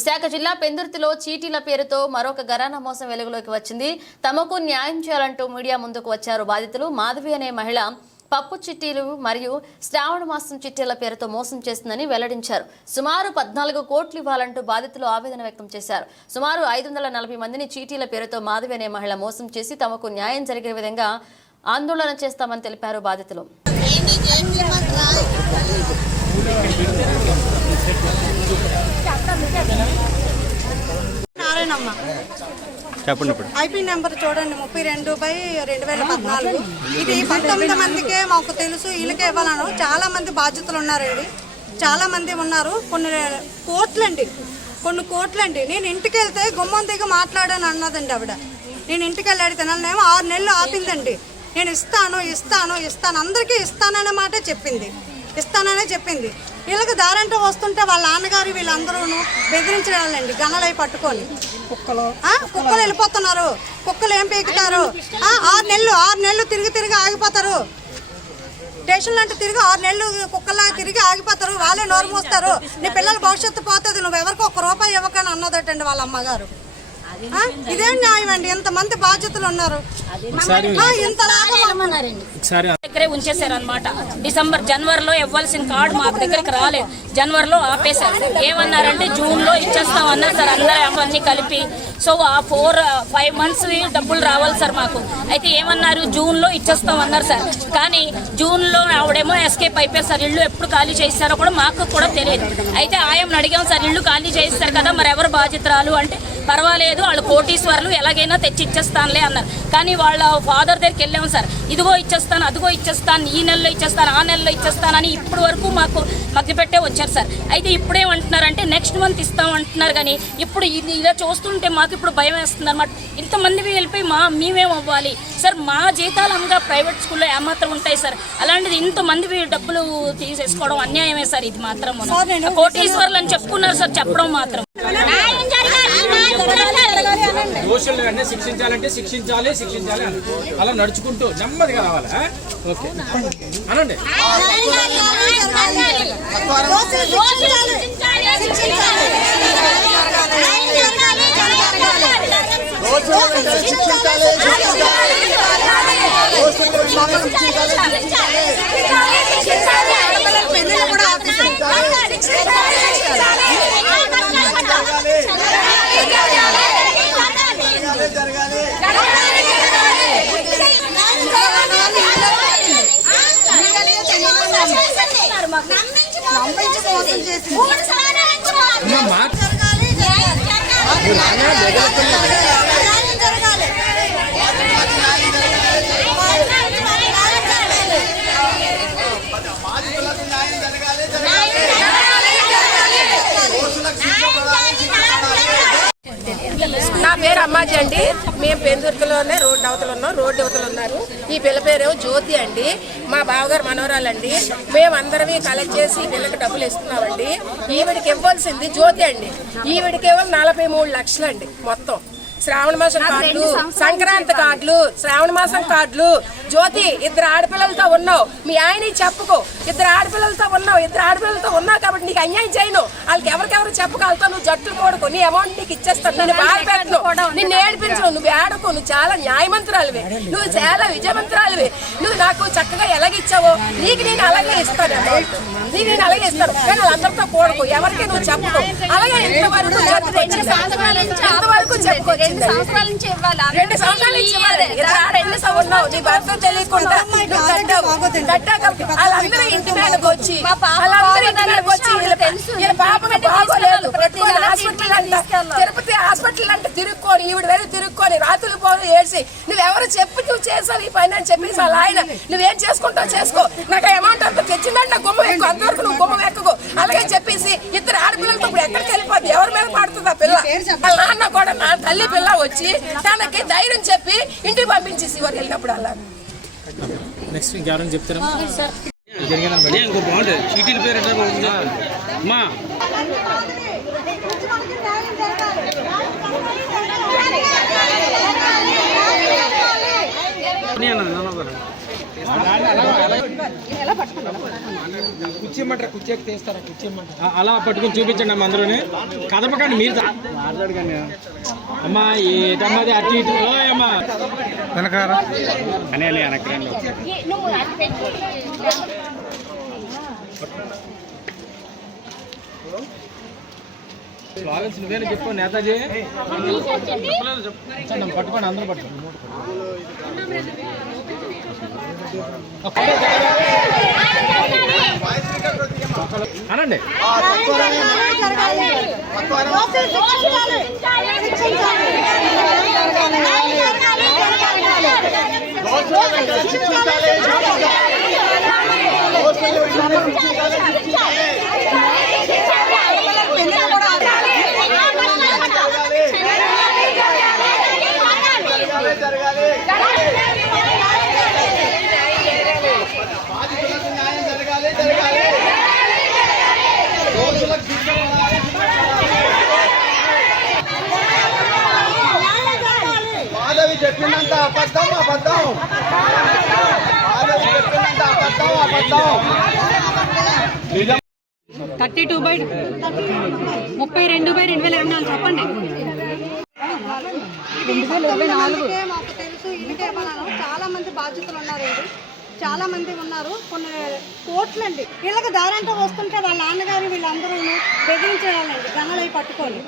విశాఖ జిల్లా పెందుర్తిలో చీటీల పేరుతో మరొక గరానా మోసం వెలుగులోకి వచ్చింది. తమకు న్యాయం చేయాలంటూ మీడియా ముందుకు వచ్చారు బాధితులు. మాధవి అనే మహిళ పప్పు చిట్టీలు మరియు శ్రావణ మాసం చిట్టీల పేరుతో మోసం చేస్తుందని వెల్లడించారు. సుమారు పద్నాలుగు కోట్లు ఇవ్వాలంటూ బాధితులు ఆవేదన వ్యక్తం చేశారు. సుమారు ఐదు వందల నలభై మందిని చీటీల పేరుతో మాధవి అనే మహిళ మోసం చేసి తమకు న్యాయం జరిగే విధంగా ఆందోళన చేస్తామని తెలిపారు బాధితులు. చెప్పండి ఇప్పుడు. ఐపీ నెంబర్ చూడండి ముప్పై రెండు బై రెండు వేల పద్నాలుగు. ఇది పంతొమ్మిది మందికే మాకు తెలుసు వీళ్ళకే ఇవ్వాలను. చాలా మంది బాధ్యతలు ఉన్నారండి. చాలా మంది ఉన్నారు. కొన్ని కోట్లండి. కొన్ని కోట్లండి. నేను ఇంటికి వెళ్తే గుమ్మం దిగి మాట్లాడాను అన్నదండి ఆవిడ. నేను ఇంటికి వెళ్ళాడు తినాలనేమో ఆరు నెలలు ఆపిందండి. నేను ఇస్తాను ఇస్తాను ఇస్తాను. అందరికీ ఇస్తాననే మాట చెప్పింది. ఇస్తాననే చెప్పింది. వీళ్ళకి దారంటే వస్తుంటే వాళ్ళ నాన్నగారు వీళ్ళందరూ బెదిరించడాలండి గన్నలై పట్టుకొని. కుక్కలు. కుక్కలు వెళ్ళిపోతున్నారు. కుక్కలు ఏం పీకుతారు? ఆ, ఆరు నెలలు ఆరు నెలలు తిరిగి తిరిగి ఆగిపోతారు. స్టేషన్లో అంటే తిరిగి ఆరు నెలలు కుక్కలా తిరిగి ఆగిపోతారు. వాళ్ళే నోరు మూస్తారు. నీ పిల్లల భవిష్యత్తు పోతుంది నువ్వు ఎవరికి ఒక్క రూపాయి ఇవ్వకని అన్నదటండి వాళ్ళ అమ్మగారు. ఇదేం న్యాయం అండి ఇంతమంది బాధ్యతలు ఉన్నారు. దగ్గరే ఉంచేశారు అనమాట డిసెంబర్ జనవరిలో ఇవ్వాల్సిన కార్డు మా దగ్గరికి రాలేదు. జనవరిలో ఆపేశారు. ఏమన్నారంటే జూన్లో ఇచ్చేస్తాం అన్నారు సార్. అందరూ అవన్నీ కలిపి. సో ఆ ఫోర్ ఫైవ్ మంత్స్ డబ్బులు రావాలి సార్ మాకు. అయితే ఏమన్నారు? జూన్లో ఇచ్చేస్తాం అన్నారు సార్. కానీ జూన్లో ఆవిడేమో ఎస్కేప్ అయిపోయారు సార్. ఇల్లు ఎప్పుడు ఖాళీ చేస్తారో కూడా మాకు కూడా తెలియదు. అయితే ఆయమ్మని అడిగాం సార్ ఇల్లు ఖాళీ చేస్తారు కదా మరి ఎవరు బాధితురాలు? అంటే పర్వాలేదు వాళ్ళు కోటీశ్వరులు ఎలాగైనా తెచ్చి ఇచ్చేస్తానులే అన్నారు. కానీ వాళ్ళ ఫాదర్ దగ్గరికి వెళ్ళాం సార్. ఇదిగో ఇచ్చేస్తాను అదిగో ఇచ్చేస్తాను ఈ నెలలో ఇచ్చేస్తాను ఆ నెలలో ఇచ్చేస్తానని ఇప్పటి వరకు మాకు మధ్యపెట్టే వచ్చారు సార్. అయితే ఇప్పుడేమంటున్నారంటే నెక్స్ట్ మంత్ ఇస్తాం అంటున్నారు కానీ ఇప్పుడు ఇది ఇలా చూస్తుంటే మాకు ఇప్పుడు భయం వేస్తుంది అనమాట ఇంతమంది వెళ్ళిపోయి మా మేమేం అవ్వాలి? సార్ మా జీతాలు అనగా ప్రైవేట్ స్కూల్లో ఏమాత్రం ఉంటాయి సార్? అలాంటిది ఇంతమంది డబ్బులు తీసేసుకోవడం అన్యాయమే సార్ ఇది మాత్రం కోటీశ్వర్లు అని చెప్పుకున్నారు సార్ చెప్పడం మాత్రం. జరగాలి. దోషులు వెంటనే శిక్షించాలంటే శిక్షించాలి శిక్షించాలి అని. అలా నడుచుకుంటూ నెమ్మదిగా రావాలా ఓకే. అనండి. శిక్షించాలి శిక్షించాలి. पुराना लेकिन పేరు అమ్మాజీ అండి. మేము పెందుర్తిలోనే రోడ్డు అవతలు ఉన్నాం రోడ్డు అవతలు ఉన్నారు. ఈ పిల్ల పేరేమో జ్యోతి అండి. మా బావగారు మనోరాలండి మేమందరమే కలెక్ట్ చేసి ఈ పిల్లకి డబ్బులు ఇస్తున్నామండి. ఈవిడికి ఇవ్వాల్సింది జ్యోతి అండి. ఈవిడికేమో నలభై మూడు లక్షలు అండి మొత్తం. శ్రావణ మాసం కార్డులు సంక్రాంతి కార్డులు శ్రావణ మాసం కార్డులు. జ్యోతి ఇద్దరు ఆడపిల్లలతో ఉన్నావు. మీ ఆయన చెప్పుకో. ఇద్దరు ఆడపిల్లలతో ఉన్నావు. ఇద్దరు ఆడపిల్లలతో ఉన్నావు కాబట్టి నీకు అన్యాయం చేయను. వాళ్ళకి ఎవరికెవరు చెప్పగలుగుతా నువ్వు జట్లు కూడకు. నీ అమౌంట్ నీకు ఇచ్చేస్తాను. నేను నిన్ను ఏడిపించను. నువ్వు ఏడకు. నువ్వు చాలా న్యాయమంతురాలివి. నువ్వు చాలా విజయవంతురాలివి నువ్వు నాకు చక్కగా ఎలాగిచ్చావో నీకు నేను అలాగే ఇస్తాను. నీకు నేను అలాగే ఇస్తాను. కానీ వాళ్ళందరితో కూడకు. ఎవరికి నువ్వు చెప్పకు. అలాగే ఇంతవరకు. ఇంతవరకు చెప్పుకొచ్చింది సంవత్సరాల నుంచి ఇవ్వాలి రెండు సంవత్సరాల నుంచి ఇవ్వాలి. సంవత్సరాలు? నీ భర్త తెలియకుండా వాళ్ళందరూ ఇంటి మీదకి వచ్చి వాళ్ళందరూ ఇంటి మీదకి వచ్చి వీళ్ళ వీళ్ళ పాపకి బాగోలేదు. హాస్పిటల్ అంట తిరుపతి హాస్పిటల్ అంటే తిరుక్కొని ఈవిడ వేరే తిరుక్కొని రాత్రులు పోదు ఏడ్చి నువ్వెవరు చెప్పి నువ్వు చేసావు ఈ పని అని చెప్పేసి వాళ్ళ ఆయన నువ్వేం చేసుకుంటావు చేసుకో నాకు అమౌంట్ అంత తెచ్చిందంటే గుమ్మ ఎక్కువ అంతవరకు నువ్వు గుమ్మ ఎక్కకు అలాగే చెప్పేసి ఇద్దరు ఆడపిల్లలతో ఇప్పుడు ఎక్కడికి వెళ్ళిపోద్ది ఎవరి మీద పడుతుంది వాళ్ళ నాన్న కూడా నా తల్లి పిల్ల వచ్చి తనకి ధైర్యం చెప్పి ఇంటికి పంపించేసి వారు వెళ్ళినప్పుడు అలా నెక్స్ట్ ఇంకెవరైనా చెప్తారా ఇంకో బాగుంటుంది చీటీల పేరు ఎట్లా అమ్మా అన్నది కుర్చీ ఇమ్మంటారా కుర్చీ ఎక్కి తీస్తారా అలా పట్టుకుని చూపించండి అమ్మ అందరూని కదపకండి మీరు అమ్మా ఏటమ్మది అటు ఇటు ఓయ్ అమ్మా. స్లోగన్స్ నువ్వేనా చెప్పు నేతాజీ? పట్టుకోండి అందరూ పట్టుకోండి. అనండి. జరగాలి అబద్ధం అబద్ధం. అబద్ధం అబద్ధం. థర్టీ టూ బై ముప్పై రెండు బై రెండు వేల ఇరవై నాలుగు చెప్పండి. మాకు తెలుసు ఇదికే చాలా మంది బాధ్యతలు ఉన్నారండి చాలా మంది ఉన్నారు. కొన్ని కోట్లండి. వీళ్ళకి దారంతా వస్తుంటే వాళ్ళ నాన్నగారు వీళ్ళందరూ బెదిరించేయాలండి గన్నలై పట్టుకొని.